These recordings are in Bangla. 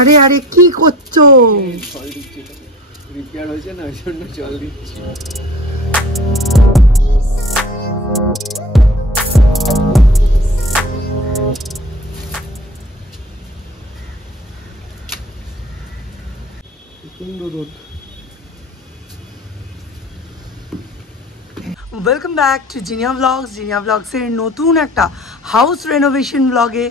আরে আরে কি করছো? রিপেয়ার হয়েছে না, ওই জন্য জল দিচ্ছি। Welcome back to Jinia blogs. জিনিয়া ব্লগসের নতুন একটা হাউস রেনোভেশন ব্লগে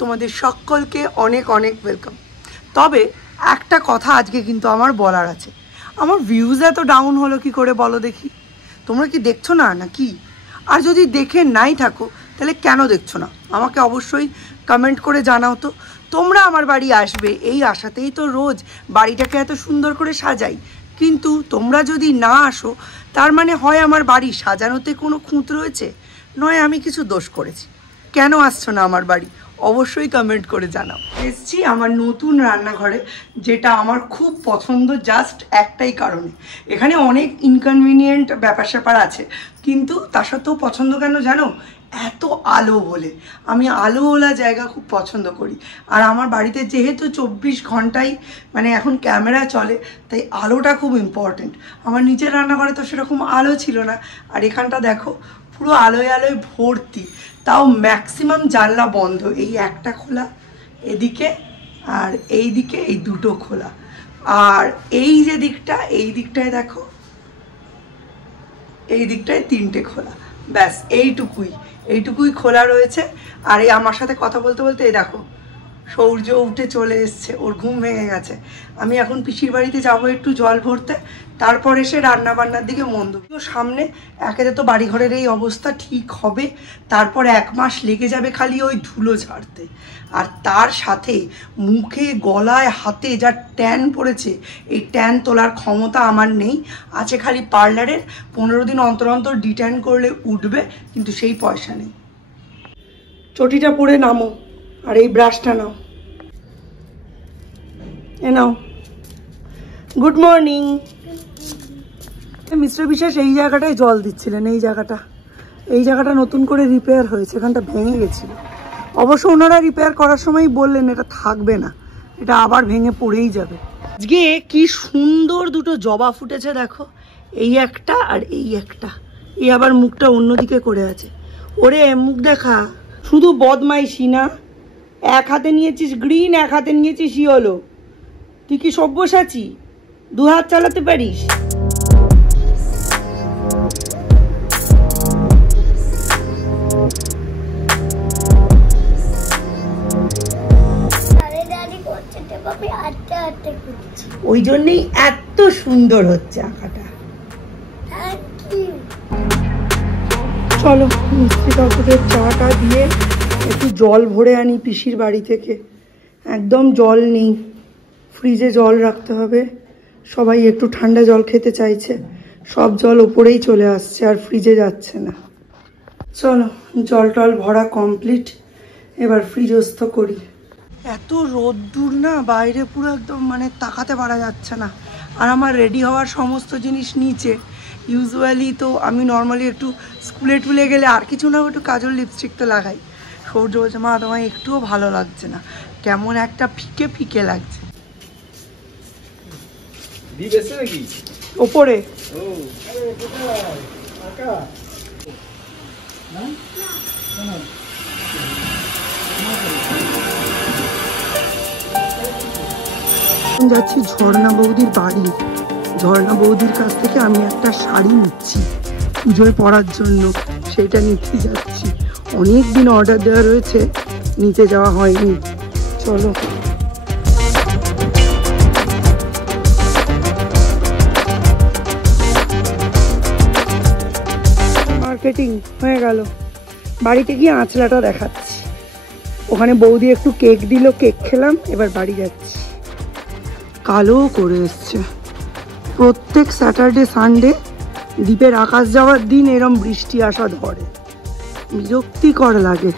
তোমাদের সকলকে অনেক অনেক ওয়েলকাম। তবে একটা কথা আজকে কিন্তু আমার বলার আছে। আমার ভিউজ এত ডাউন হলো কি করে বলো দেখি? তোমরা কি দেখছো না নাকি? আর যদি দেখে নাই থাকো তাহলে কেন দেখছো না আমাকে অবশ্যই কমেন্ট করে জানাও তো। তোমরা আমার বাড়ি আসবে এই আশাতেই তো রোজ বাড়িটাকে এত সুন্দর করে সাজাই, কিন্তু তোমরা যদি না আসো তার মানে হয় আমার বাড়ি সাজানোতে কোনো খুঁত রয়েছে, নয় আমি কিছু দোষ করেছি। কেন আসছো না আমার বাড়ি অবশ্যই কমেন্ট করে জানাও। এসছি আমার নতুন রান্নাঘরে, যেটা আমার খুব পছন্দ জাস্ট একটাই কারণে। এখানে অনেক ইনকনভিনিয়েন্ট ব্যাপার স্যাপার আছে, কিন্তু তা সত্ত্বেও পছন্দ কেন জানো? এত আলো বলে। আমি আলোওয়ালা জায়গা খুব পছন্দ করি। আর আমার বাড়িতে যেহেতু 24 ঘন্টাই মানে এখন ক্যামেরা চলে, তাই আলোটা খুব ইম্পর্টেন্ট। আমার নিচের রান্নাঘরে তো সেরকম আলো ছিল না, আর এখানটা দেখো পুরো আলোয় আলোয় ভর্তি, তাও ম্যাক্সিমাম জানলা বন্ধ। এই একটা খোলা এদিকে, আর এই দিকে এই দুটো খোলা, আর এই যে দিকটা এই দিকটায় দেখো এই দিকটায় 3টে খোলা। ব্যাস এইটুকুই খোলা রয়েছে। আর এই আমার সাথে কথা বলতে বলতে এই দেখো সূর্য উঠে চলে এসছে, ওর ঘুম ভেঙে গেছে। আমি এখন পিসির বাড়িতে যাবো একটু জল ভরতে, তারপর এসে রান্না বান্নার দিকে মন দেবো। সামনে একেতে তো বাড়িঘরের এই অবস্থা ঠিক হবে, তারপর 1 মাস লেগে যাবে খালি ওই ধুলো ঝাড়তে। আর তার সাথে মুখে গলায় হাতে যা ট্যান পড়েছে, এই ট্যান তোলার ক্ষমতা আমার নেই। আছে খালি পার্লারের 15 দিন অন্তর অন্তর ডিট্যান করলে উঠবে, কিন্তু সেই পয়সা নেই। চটিটা পরে নামো, আর এই ব্রাশটা নাও, এ নাও। Good morning. মিস্টার বিশ্বাস এই জায়গাটায় জল দিচ্ছিলেন। এই জায়গাটা নতুন করে রিপেয়ার হয়েছে, এখানটা ভেঙে গেছিল। অবশ্য ওনারা রিপেয়ার করার সময় বললেন এটা থাকবে না, এটা আবার ভেঙে পড়েই যাবে। আজকে কি সুন্দর দুটো জবা ফুটেছে দেখো, এই একটা আর এই একটা। এই আবার মুখটা অন্যদিকে করে আছে। ওরে মুখ দেখা, শুধু বদমাইশি না। এক হাতে নিয়েছিস গ্রিন, এক হাতে নিয়েছিস ইয়েলো। তুই কি সব্যসাচী? 2 হাত চালাতে পারিস? ওই জন্যই এত সুন্দর হচ্ছে আঁকাটা। চলো মিস্ত্রি কাকুদের চাটা দিয়ে একটু জল ভরে আনি পিসির বাড়ি থেকে। একদম জল নেই, ফ্রিজে জল রাখতে হবে। সবাই একটু ঠান্ডা জল খেতে চাইছে, সব জল ওপরেই চলে আসছে আর ফ্রিজে যাচ্ছে না। চলো জল টল ভরা কমপ্লিট, এবার ফ্রিজস্থ করি। এত রোদ্দুর না বাইরে, পুরো একদম মানে তাকাতে পারা যাচ্ছে না। আর আমার রেডি হওয়ার সমস্ত জিনিস নিচে। ইউজুয়ালি তো আমি নর্মালি একটু স্কুলে টুলে গেলে আর কিছু না একটু কাজল লিপস্টিক তো লাগাই। সৌর্য বলছে মা তোমায় একটুও ভালো লাগছে না, কেমন একটা ফিকে ফিকে লাগছে। ওপরে যাচ্ছি ঝর্ণা বৌদির বাড়ি। ঝর্ণা বৌদির কাছ থেকে আমি একটা শাড়ি নিচ্ছি পুজোয় পরার জন্য, সেটা নিতে যাচ্ছি। অনেক দিন অর্ডার দেওয়া রয়েছে, নিতে যাওয়া হয়নি। চলো মার্কেটিং হয়ে গেল, বাড়িতে গিয়ে আঁচলাটা দেখাচ্ছি। ওখানে বৌদি একটু কেক দিল, কেক খেলাম, এবার বাড়ি যাচ্ছি। কালো করে এসছে। প্রত্যেক স্যাটারডে সানডে দ্বীপের আকাশ যাওয়ার দিন এরম বৃষ্টি আসা ধরে, বিরক্তিকর লাগে।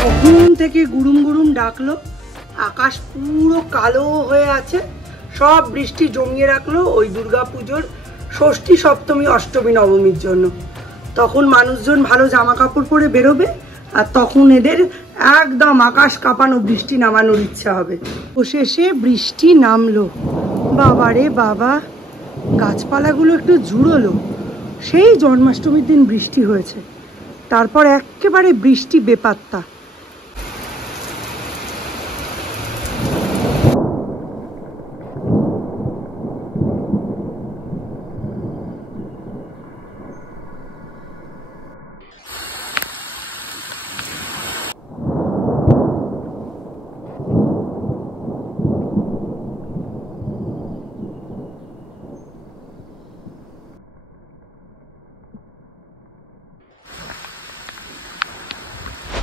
কখন থেকে গুরুম গুরুম ডাকলো, আকাশ পুরো কালো হয়ে আছে, সব বৃষ্টি জমিয়ে রাখলো ওই দুর্গা পুজোর ষষ্ঠী সপ্তমী অষ্টমী নবমীর জন্য। তখন মানুষজন ভালো জামা কাপড় পরে বেরোবে, আর তখন এদের একদম আকাশ কাঁপানো বৃষ্টি নামানোর ইচ্ছা হবে। শেষে বৃষ্টি নামলো। বাবা রে বাবা, গাছপালাগুলো একটু জুড়োলো। সেই জন্মাষ্টমীর দিন বৃষ্টি হয়েছে, তারপর একেবারে বৃষ্টি বেপাত্তা।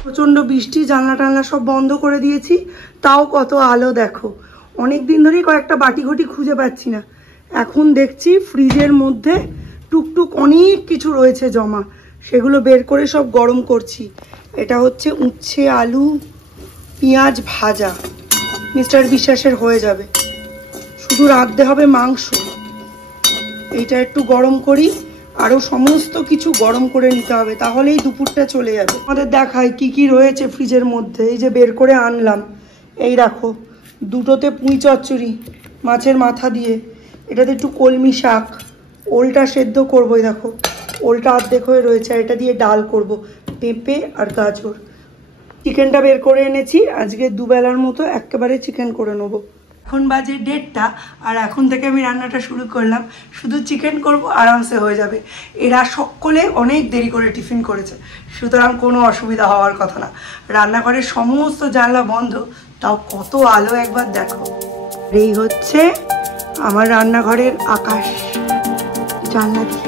প্রচণ্ড বৃষ্টি, জানলা টানলা সব বন্ধ করে দিয়েছি, তাও কত আলো দেখো। অনেক দিন ধরেই কয়েকটা বাটি ঘটি খুঁজে পাচ্ছি না। এখন দেখছি ফ্রিজের মধ্যে টুকটুক অনেক কিছু রয়েছে জমা, সেগুলো বের করে সব গরম করছি। এটা হচ্ছে উচ্ছে আলু পেঁয়াজ ভাজা, মিস্টার বিশ্বাসের হয়ে যাবে। শুধু রাঁধতে হবে মাংস। এইটা একটু গরম করি, আরও সমস্ত কিছু গরম করে নিতে হবে, তাহলেই দুপুরটা চলে যাবে। আমাদের দেখায় কি কি রয়েছে ফ্রিজের মধ্যে। এই যে বের করে আনলাম, এই দেখো দুটোতে পুঁই চচ্চড়ি মাছের মাথা দিয়ে, এটাতে একটু কলমি শাক, ওলটা সেদ্ধ করবো। এই দেখো ওলটা অর্ধেক হয়ে রয়েছে, আর এটা দিয়ে ডাল করব, পেঁপে আর গাজর। চিকেনটা বের করে এনেছি, আজকে দুবেলার মতো একেবারে চিকেন করে নেবো। এখন বাজে 1:30, আর এখন থেকে আমি রান্নাটা শুরু করলাম। শুধু চিকেন করব, আরামসে হয়ে যাবে। এরা সকলে অনেক দেরি করে টিফিন করেছে, সুতরাং কোনো অসুবিধা হওয়ার কথা না। রান্নাঘরের সমস্ত জানলা বন্ধ, তাও কত আলো একবার দেখো। এই হচ্ছে আমার রান্নাঘরের আকাশ, জানলা দিয়ে।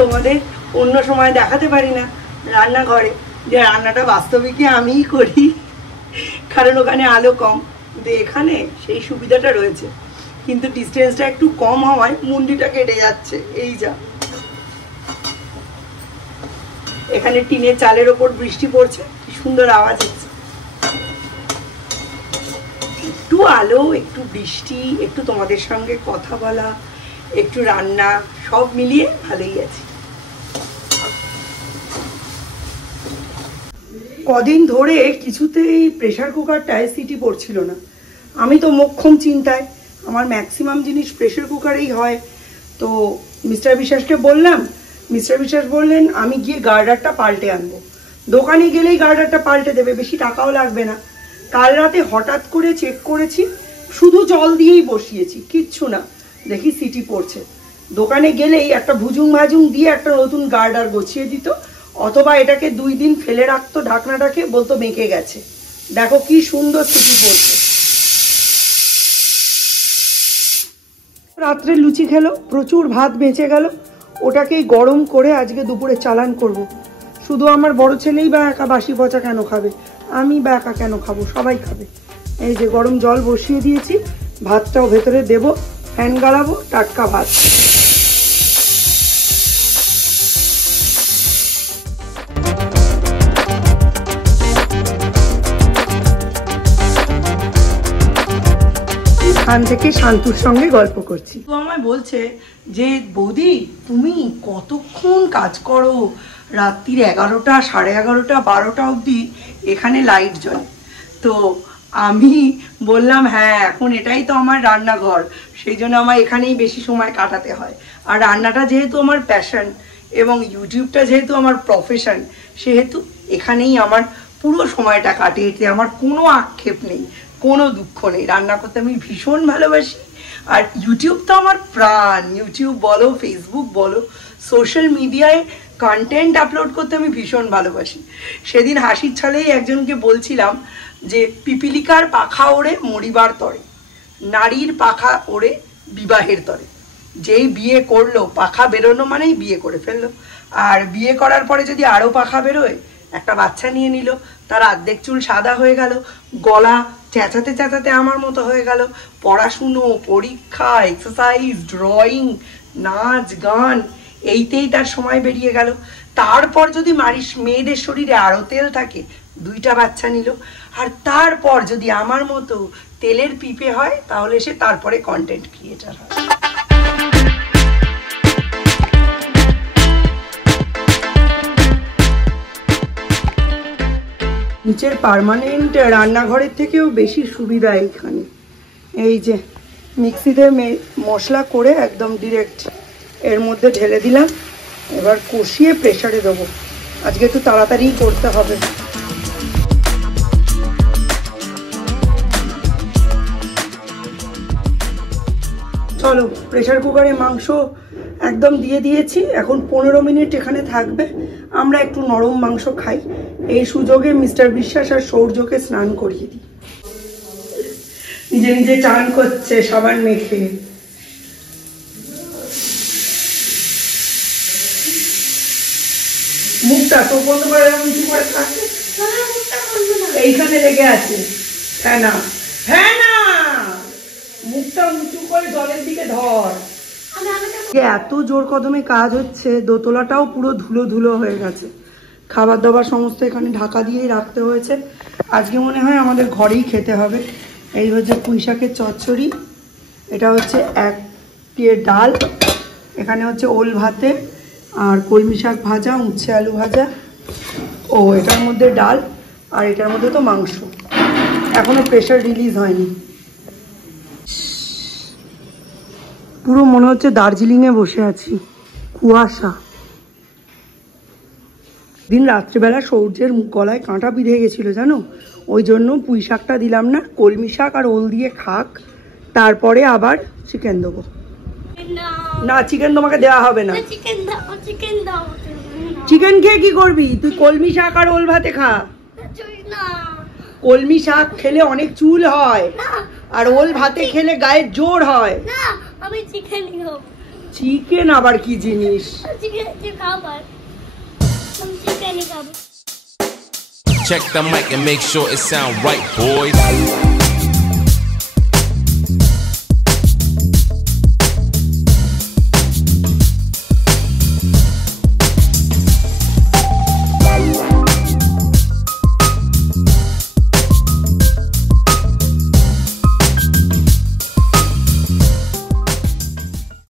তোমাদের অন্য সময় দেখাতে পারি না রান্নাঘরে, যে রান্নাটা বাস্তবিকই আমিই করি, কারণ ওখানে আলো কম। কিন্তু এখানে সেই সুবিধাটা রয়েছে, কিন্তু ডিস্টেন্সটা একটু কম হওয়ায় মুন্ডিটা কেটে যাচ্ছে। এই যা, এখানে টিনের চালের ওপর বৃষ্টি পড়ছে, কি সুন্দর আওয়াজ হচ্ছে। একটু আলো, একটু বৃষ্টি, একটু তোমাদের সঙ্গে কথা বলা, একটু রান্না, সব মিলিয়ে ভালোই আছে। কদিন ধরে কিছুতেই প্রেশার কুকারটায় সিটি পড়ছিল না। আমি তো মোক্ষম চিন্তায়, আমার ম্যাক্সিমাম জিনিস প্রেশার কুকারেই হয়। তো মিস্টার বিশ্বাসকে বললাম, মিস্টার বিশ্বাস বললেন আমি গিয়ে গার্ডারটা পাল্টে আনবো। দোকানে গেলেই গার্ডারটা পাল্টে দেবে, বেশি টাকাও লাগবে না। কাল রাতে হঠাৎ করে চেক করেছি, শুধু জল দিয়েই বসিয়েছি, কিচ্ছু না, দেখি সিটি পড়ছে। দোকানে গেলেই একটা ভুজুং ভাজুং দিয়ে একটা নতুন গার্ডার গছিয়ে দিত, অথবা এটাকে 2 দিন ফেলে রাখতো ঢাকনাটাকে, বলতো মেকে গেছে। দেখো কি সুন্দর সিটি পড়ছে। রাত্রে লুচি খেলো, প্রচুর ভাত বেঁচে গেল, ওটাকেই গরম করে আজকে দুপুরে চালান করব। শুধু আমার বড় ছেলেই বা একা বাসি পচা কেন খাবে, আমি বা একা কেন খাবো, সবাই খাবে। এই যে গরম জল বসিয়ে দিয়েছি, ভাতটাও ভেতরে দেব, ফ্যান গালাবো, টাটকা ভাত। এখান থেকে শান্তুর সঙ্গে গল্প করছি। তো আমায় বলছে যে বৌদি তুমি কতক্ষণ কাজ করো, রাত্রির 11টা, 11:30, 12টা অবধি এখানে লাইট জ্বলে। তো আমি বললাম হ্যাঁ, এখন এটাই তো আমার রান্নাঘর, সেই জন্য আমার এখানেই বেশি সময় কাটাতে হয়। আর রান্নাটা যেহেতু আমার প্যাশন এবং ইউটিউবটা যেহেতু আমার প্রফেশন, সেহেতু এখানেই আমার পুরো সময়টা কাটে। এতে আমার কোনো আক্ষেপ নেই, কোনো দুঃখ নেই। রান্না করতে আমি ভীষণ ভালোবাসি। আর ইউটিউব তো আমার প্রাণ। ইউটিউব বলো, ফেসবুক বলো, সোশ্যাল মিডিয়ায় কন্টেন্ট আপলোড করতে আমি ভীষণ ভালোবাসি। সেদিন হাসির ছলেই একজনকে বলছিলাম যে পিপিলিকার পাখা ওড়ে মরিবার তরে, নারীর পাখা ওড়ে বিবাহের তরে। যেই বিয়ে করলো, পাখা বেরোনো মানেই বিয়ে করে ফেললো। আর বিয়ে করার পরে যদি আরও পাখা বেরোয়, একটা বাচ্চা নিয়ে নিল, তার অর্ধেক চুল সাদা হয়ে গেল, গলা চেঁচাতে চেঁচাতে আমার মতো হয়ে গেল, পড়াশুনো, পরীক্ষা, এক্সারসাইজ, ড্রয়িং নাচ গান এইতেই তার সময় বেরিয়ে গেল। তারপর যদি মেয়েদের শরীরে আরও তেল থাকে, 2টা বাচ্চা নিল, আর তারপর যদি আমার মতো তেলের পিপে হয়, তাহলে সে তারপরে কন্টেন্ট ক্রিয়েটার হয়। নিচের পার্মানেন্ট রান্নাঘরের থেকেও বেশি সুবিধা এইখানে। এই যে মিক্সিতে মশলা করে একদম ডিরেক্ট এর মধ্যে ঢেলে দিলাম, এবার কষিয়ে প্রেসারে দেবো। আজকে একটু তাড়াতাড়ি করতে হবে। চলো, প্রেসার কুকারে মাংস একদম দিয়ে দিয়েছি। এখন 15 মিনিট এখানে থাকবে। আমরা একটু নরম মাংস খাই। এই সুযোগে মিস্টার বিশ্বাস আর সৌর্যকে স্নান করিয়ে দিই। নিজে নিজে চান করছে সাবান মেখে। মুখটা তো বন্ধ করে উঁচু করে থাকে, এইখানে লেগে আছে। হ্যাঁ না, হ্যাঁ না, মুখটা উঁচু করে জলের দিকে ধর। এত জোর কদমে কাজ হচ্ছে, দোতলাটাও পুরো ধুলো ধুলো হয়ে গেছে। খাবার দাবার সমস্ত এখানে ঢাকা দিয়েই রাখতে হয়েছে। আজকে মনে হয় আমাদের ঘরেই খেতে হবে। এই হচ্ছে পুঁইশাকের চচ্চড়ি, এটা হচ্ছে 1 পিয়ে ডাল, এখানে হচ্ছে ওল ভাতে আর কলমি শাক ভাজা, উচ্ছে আলু ভাজা, ও এটার মধ্যে ডাল, আর এটার মধ্যে তো মাংস। এখনো প্রেশার রিলিজ হয়নি। পুরো মনে হচ্ছে দার্জিলিংয়ে বসে আছি, কুয়াশা। দিন রাত্রিবেলা সূর্যের গলায় কাঁটা বিঁধে গেছিল জানো, ওই জন্য পুঁই শাকটা দিলাম না। কলমি শাক আর ওল দিয়ে খাক, তারপরে আবার চিকেন দেবো। না, চিকেন তোমাকে দেওয়া হবে না। চিকেন খেয়ে কি করবি তুই? কলমি শাক আর ওল ভাতে খা। কলমি শাক খেলে অনেক চুল হয়, আর ওল ভাতে খেলে গায়ের জোর হয়। চিকেন আবার কি জিনিস? Check the mic and make sure it sound right, boys.